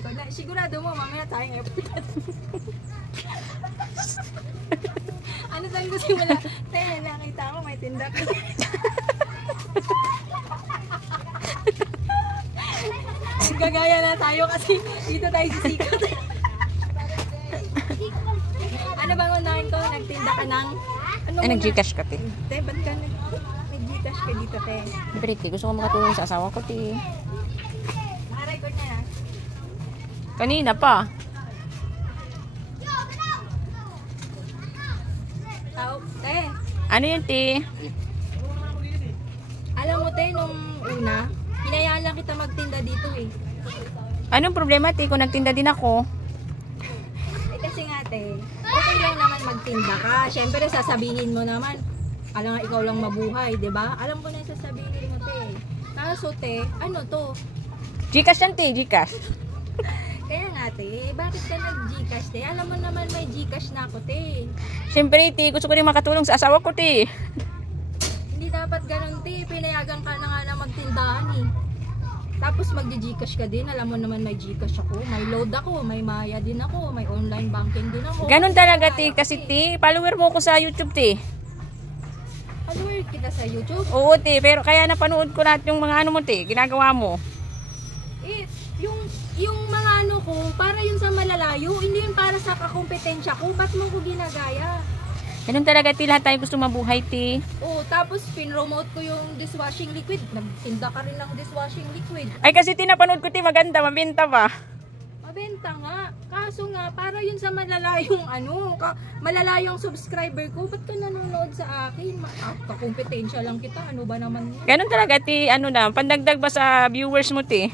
ko. Sigurado mo, mamaya tayong effort. Ano saan ko simula? Tayo, nakita ko, may tinda ka. Gagaya na tayo kasi dito tayo sisikot. Ano bang unahin ko? Nagtinda ka ng... Ay, nag-Gcash ka, te. Te, ba't ka nag-Gcash ka dito, te? Libre, te. Gusto ko makatulong sa asawa ko, te. Naka-record na na. Kanina pa. Tao, te. Ano yun, te? Alam mo, te, nung una, hinayaan lang kita magtinda dito eh. Anong problema, te? Kung nagtinda din ako. Kasi nga, te, okay lang naman magtinda ka. Siyempre, sasabihin mo naman, alam nga ikaw lang mabuhay, di ba? Alam ko na yung sasabihin mo, te. Kaso, te, ano to? Gcash yan, te. Gcash. Kaya nga, te, bakit ka nag-Gcash, te? Alam mo naman may Gcash na ako, te. Siyempre, te. Gusto ko rin makatulong sa asawa ko, te. Hindi dapat ganun, te. Pinayagan ka na nga na magtindahan, eh. Tapos mag-Gcash ka din. Alam mo naman may Gcash ako. May load ako. May Maya din ako. May online banking din ako. Ganun talaga, te. Kasi, te, follower mo ko sa YouTube, te. Follower kita sa YouTube? Oo, te. Pero kaya napanood ko lahat yung mga ano mo, te. Ginagawa mo. Eh, yung mga ano ko, para yun sa malalayo. Hindi yun para sa kakompetensya ko. Ba't mo ko ginagaya? Ganun talaga, te. Lahat tayo gusto mabuhay, te. Oo, tapos pinromote ko yung dishwashing liquid. Nagtinda ka rin ng dishwashing liquid. Ay, kasi tinapanood ko, te. Maganda. Mabenta ba? Mabenta nga. Kaso nga, para yun sa malalayong ano, malalayong subscriber ko. Ba't ka nanonood sa akin? Kakompetensya lang kita. Ano ba naman? Ganun talaga, te. Ano na, pandagdag ba sa viewers mo, te?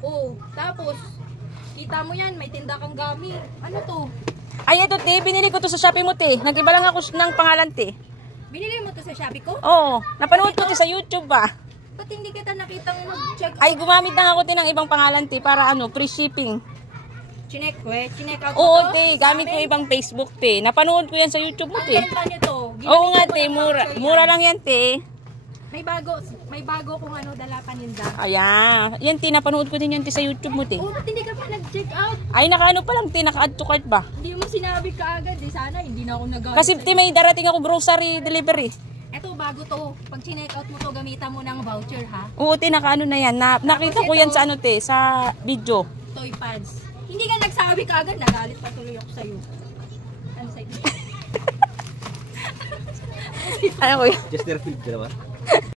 Oo, tapos, kita mo yan, may tinda kang gamit. Ano to? Ay, ito, te. Binili ko to sa Shopee mo, te. Nag-iba lang ako ng pangalan, te. Binili mo to sa Shopee ko? Oo. Napanood ko, te, sa YouTube, ba? Ba't hindi kita nakitang mag-check? Ay, gumamit na ako, te, ng ibang pangalan, te. Para ano, free shipping. Chinek out mo Oo, to? te. Gamit ko ibang Facebook, te. Napanood ko yan sa YouTube mo, Ang te. benta nito. Oo nga, Ginamit ko te. ng Mura. voucher Mura yan. lang yan, te. May bago kung ano, dala paninda. Ayan. Yan, te. Napanood ko din yan, te, sa YouTube mo, te. Oo, ba't hindi ka pa nag-check out? Ay, nakaano pa lang, te. Naka-add to cart ba? Hindi mo sinabi kaagad, eh. Sana hindi na ako nag-out. Kasi, te, may darating ako grocery delivery. Eto, bago to. Pag chinek out mo to, gamitan mo ng voucher, ha? Oo, te. Nakaano na yan. Nakita ko yan sa ano, te. Sa video. Toy pads. Hindi ka nagsabi kaagad, nagalit pa tuloy ako sa'yo. Ano sa'yo? Ano ko yun? Just their feed, ba?